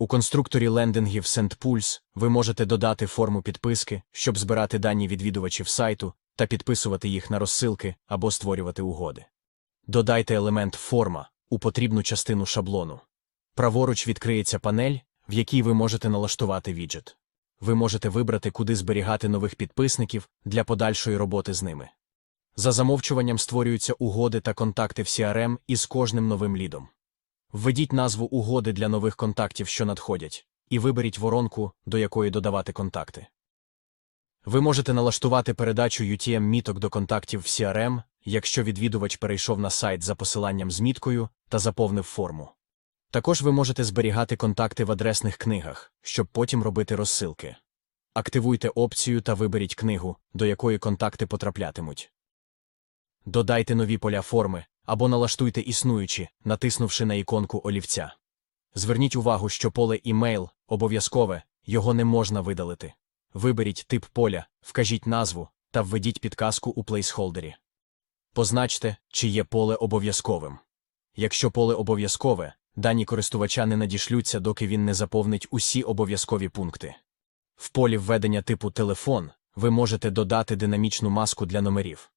У конструкторі лендингів SendPulse ви можете додати форму підписки, щоб збирати дані відвідувачів сайту та підписувати їх на розсилки або створювати угоди. Додайте елемент форма у потрібну частину шаблону. Праворуч відкриється панель, в якій ви можете налаштувати віджит. Ви можете вибрати, куди зберігати нових підписників для подальшої роботи з ними. За замовчуванням створюються угоди та контакти в CRM із кожним новим лідом. Введіть назву угоди для нових контактів, що надходять, і виберіть воронку, до якої додавати контакти. Ви можете налаштувати передачу UTM-міток до контактів в CRM, якщо відвідувач перейшов на сайт за посиланням з міткою та заповнив форму. Також ви можете зберігати контакти в адресних книгах, щоб потім робити розсилки. Активуйте опцію та виберіть книгу, до якої контакти потраплятимуть. Додайте нові поля форми або налаштуйте існуючі, натиснувши на іконку олівця. Зверніть увагу, що поле імейл обов'язкове, його не можна видалити. Виберіть тип поля, вкажіть назву та введіть підказку у плейсхолдері. Позначте, чи є поле обов'язковим. Якщо поле обов'язкове, дані користувача не надішлються, доки він не заповнить усі обов'язкові пункти. В полі введення типу телефон ви можете додати динамічну маску для номерів.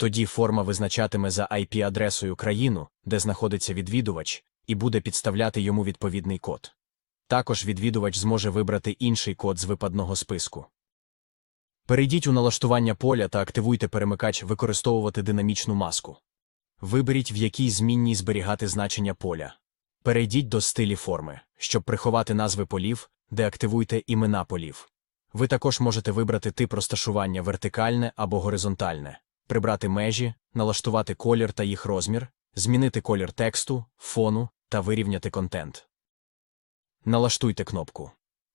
Тоді форма визначатиме за IP-адресою країну, де знаходиться відвідувач, і буде підставляти йому відповідний код. Також відвідувач зможе вибрати інший код з випадного списку. Перейдіть у налаштування поля та активуйте перемикач використовувати динамічну маску. Виберіть, в якій змінній зберігати значення поля. Перейдіть до стилі форми. Щоб приховати назви полів, деактивуйте імена полів. Ви також можете вибрати тип розташування вертикальне або горизонтальне, прибрати межі, налаштувати колір та їх розмір, змінити колір тексту, фону та вирівняти контент. Налаштуйте кнопку.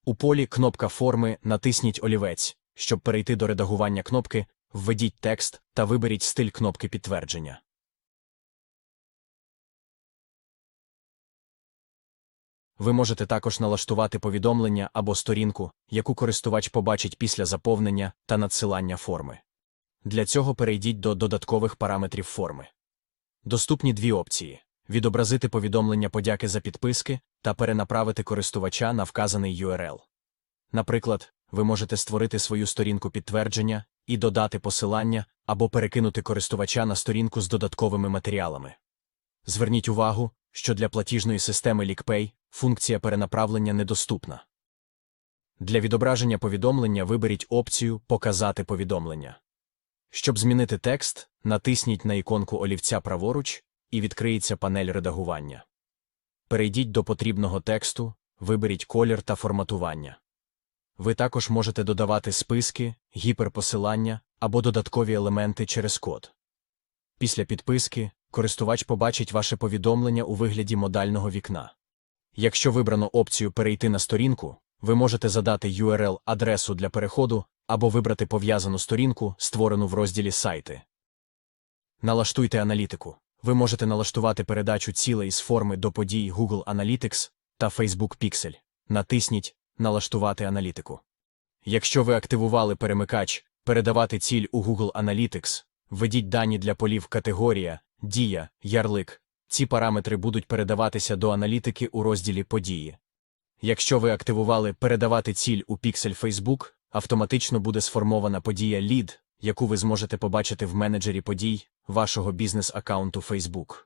У полі Кнопка форми натисніть олівець. Щоб перейти до редагування кнопки, введіть текст та виберіть стиль кнопки підтвердження. Ви можете також налаштувати повідомлення або сторінку, яку користувач побачить після заповнення та надсилання форми. Для цього перейдіть до додаткових параметрів форми. Доступні дві опції: відобразити повідомлення подяки за підписки та перенаправити користувача на вказаний URL. Наприклад, ви можете створити свою сторінку підтвердження і додати посилання або перекинути користувача на сторінку з додатковими матеріалами. Зверніть увагу, що для платіжної системи LickPay функція перенаправлення недоступна. Для відображення повідомлення виберіть опцію Показати повідомлення. Щоб змінити текст, натисніть на іконку олівця праворуч і відкриється панель редагування. Перейдіть до потрібного тексту, виберіть колір та форматування. Ви також можете додавати списки, гіперпосилання або додаткові елементи через код. Після підписки користувач побачить ваше повідомлення у вигляді модального вікна. Якщо вибрано опцію Перейти на сторінку, ви можете задати URL-адресу для переходу або вибрати пов'язану сторінку, створену в розділі Сайти. Налаштуйте аналітику. Ви можете налаштувати передачу цілей з форми до подій Google Analytics та Facebook Pixel. Натисніть Налаштувати аналітику. Якщо ви активували перемикач Передавати ціль у Google Analytics, введіть дані для полів категорія, дія, ярлик. Ці параметри будуть передаватися до аналітики у розділі Події. Якщо ви активували Передавати ціль у піксель Facebook, автоматично буде сформована подія «Лід», яку ви зможете побачити в менеджері подій вашого бізнес-аккаунту Facebook.